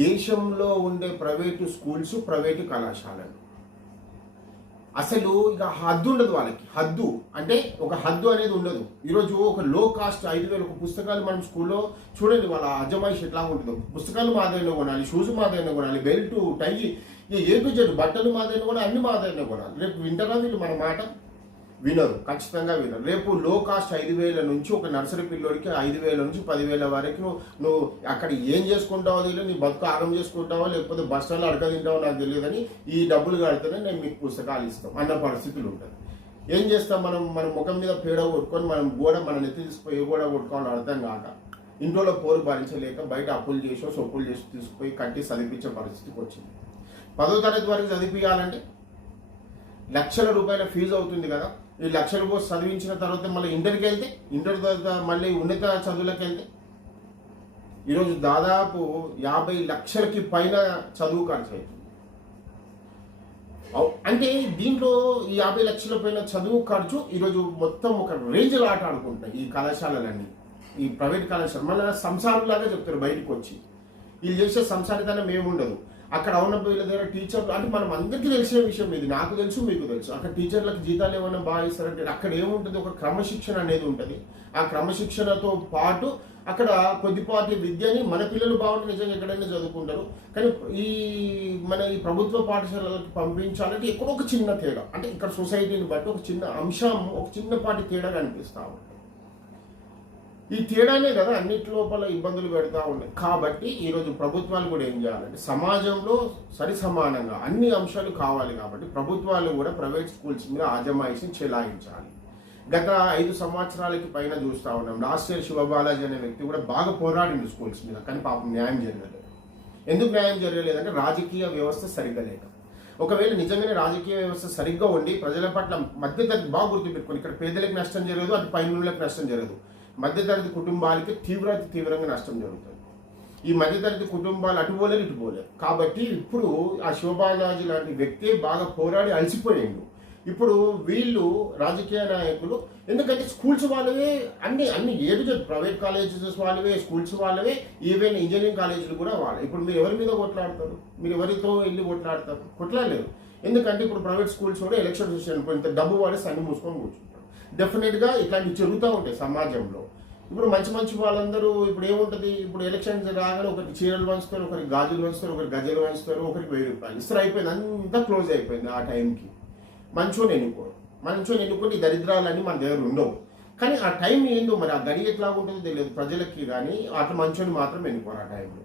దేశంలో ఉండే private schools, private కళాశాలలు అసలు ఇక హద్దు ఉండదు వాళ్ళకి. హద్దు అంటే ఒక హద్దు అనేది ఉండదు. ఈరోజు ఒక లో కాస్ట్ 5,000 పుస్తకాలు మనం స్కూల్లో చూడండి, వాళ్ళ అజమాయిషి ఎట్లా ఉంటుందో. పుస్తకాలు మా దగ్గర కొనాలి, షూస్ మా దగ్గర కొనాలి, belt, tie, A to Z బట్టలు మా దగ్గర కొనాలి, అన్ని మా దగ్గర కొనాలి. రేపు వింటారా వీళ్ళు మన మాట? వినరు, ఖచ్చితంగా వినరు. రేపు లో కాస్ట్ 5,000 నుంచి ఒక నర్సరీ పిల్లోడికి 5,000 నుంచి 10,000 వరకు నువ్వు అక్కడ ఏం చేసుకుంటావో తెలియదు. నీ బతుకు ఆగం చేసుకుంటావో లేకపోతే బస్ స్టాండ్లో అడగ తింటావో నాకు తెలియదని ఈ డబ్బులు కడితేనే నేను మీకు పుస్తకాలు ఇస్తాం అన్న పరిస్థితులు ఉంటుంది. ఏం చేస్తాం మనం? మన ముఖం మీద పేడ కొట్టుకొని మన నెత్తి తీసుకుపోయి ఏ గోడ కొట్టుకోవాలో అర్థం కాక ఇంట్లో పోరు భరించలేక బయట అప్పులు చేసో సొప్పులు చేసి తీసుకుపోయి కట్టి చదివించే పరిస్థితికి వచ్చింది. 10వ తరగతి వరకు చదివించాలంటే లక్షల రూపాయల ఫీజు అవుతుంది కదా. ఈ లక్షల పోసి చదివించిన తర్వాత మళ్ళీ ఇంటర్కి వెళ్తే, ఇంటర్ తర్వాత మళ్ళీ ఉన్నత చదువులకు వెళ్తే ఈరోజు దాదాపు 50 లక్షలకి పైన చదువు ఖర్చు అవుతుంది. అంటే దీంట్లో ఈ 50 లక్షల పైన చదువు ఖర్చు ఈరోజు మొత్తం ఒక రేంజ్లో ఆట ఆడుకుంటున్నాయి ఈ కళాశాలలన్నీ, ఈ ప్రైవేట్ కళాశాల. మళ్ళీ సంసారంలాగా చెప్తారు బయటకు వచ్చి. వీళ్ళు చేసే సంసారితనం ఏముండదు. అక్కడ ఉన్న వీళ్ళ దగ్గర టీచర్లు అంటే మనం అందరికీ తెలిసిన విషయం ఇది, నాకు తెలుసు మీకు తెలుసు. అక్కడ టీచర్లకు జీతాలు ఏమైనా బాగా ఇస్తారంటే అక్కడ ఏముంటుంది, ఒక క్రమశిక్షణ అనేది ఉంటుంది. ఆ క్రమశిక్షణతో పాటు అక్కడ కొద్దిపాటి విద్యని మన పిల్లలు బాగుంటే నిజంగా ఎక్కడైనా చదువుకుంటారు. కానీ ఈ ప్రభుత్వ పాఠశాలలకు పంపించాలంటే ఎక్కడో ఒక చిన్న తేడా, అంటే ఇక్కడ సొసైటీని బట్టి ఒక చిన్న అంశం, ఒక చిన్నపాటి తేడా కనిపిస్తూ ఉంటుంది. ఈ తేడానే కదా అన్నిటి లోపల ఇబ్బందులు పెడతా ఉన్నాయి. కాబట్టి ఈరోజు ప్రభుత్వాలు కూడా ఏం చేయాలంటే సమాజంలో సరి సమానంగా అన్ని అంశాలు కావాలి. కాబట్టి ప్రభుత్వాలు కూడా ప్రైవేట్ స్కూల్స్ మీద ఆజమాయిషిని చెలాయించాలి. గత 5 సంవత్సరాలకి పైన చూస్తూ ఉన్నాం. లాస్ట్ ఇయర్ శివబాలాజీ అనే వ్యక్తి కూడా బాగా పోరాడింది స్కూల్స్ మీద, కానీ పాపం న్యాయం జరగలేదు. ఎందుకు న్యాయం జరగలేదంటే రాజకీయ వ్యవస్థ సరిగ్గా లేక. ఒకవేళ నిజంగానే రాజకీయ వ్యవస్థ సరిగ్గా ఉండి ప్రజల పట్ల మధ్యతరగతి బాగా గుర్తుపెట్టుకొని, ఇక్కడ పేదలకు నష్టం జరగదు, అటు పైనులకు నష్టం జరగదు. మధ్యతరగతి కుటుంబాలకి తీవ్రంగా నష్టం జరుగుతుంది. ఈ మధ్యతరగతి కుటుంబాలు అటు పోలేరు ఇటు పోలేరు. కాబట్టి ఇప్పుడు ఆ శివబాలాజీ లాంటి వ్యక్తి బాగా పోరాడి అలసిపోయిండు. ఇప్పుడు వీళ్ళు రాజకీయ నాయకులు, ఎందుకంటే స్కూల్స్ వాళ్ళవే అన్ని ఏడు ప్రైవేట్ కాలేజెస్ వాళ్ళవే, స్కూల్స్ వాళ్ళవే, ఈవెన్ ఇంజనీరింగ్ కాలేజీలు కూడా వాళ్ళే. ఇప్పుడు మీరు ఎవరి మీద కొట్లాడతారు? మీరు ఎవరితో వెళ్ళి కొట్లాడతారు? కొట్లాడలేరు. ఎందుకంటే ఇప్పుడు ప్రైవేట్ స్కూల్స్ కూడా ఎలక్షన్ ఇంత డబ్బు వాడేసి అన్ని మూసుకొని కూర్చుంటారు. డెఫినెట్గా ఇట్లాంటివి జరుగుతూ ఉంటాయి సమాజంలో. ఇప్పుడు మంచి వాళ్ళందరూ ఇప్పుడు ఏముంటుంది, ఇప్పుడు ఎలక్షన్స్ రాగానే ఒకరికి చీరలు వంచుతారు, ఒకరికి గాజులు వంచుతారు, ఒకరికి గజలు వంచుతారు, ఒకరికి 1000 రూపాయలు ఇస్తారు. అయిపోయింది, అంతా క్లోజ్ అయిపోయింది. ఆ టైంకి మంచోని ఎన్నుకొని ఈ దరిద్రాలన్నీ మన దగ్గర ఉండవు. కానీ ఆ టైం ఏందో మరి, ఆ గడి ఎట్లా ఉంటుందో తెలియదు ప్రజలకి. కానీ అట్లా మంచోని మాత్రం ఎన్నుకోరు ఆ టైంలో.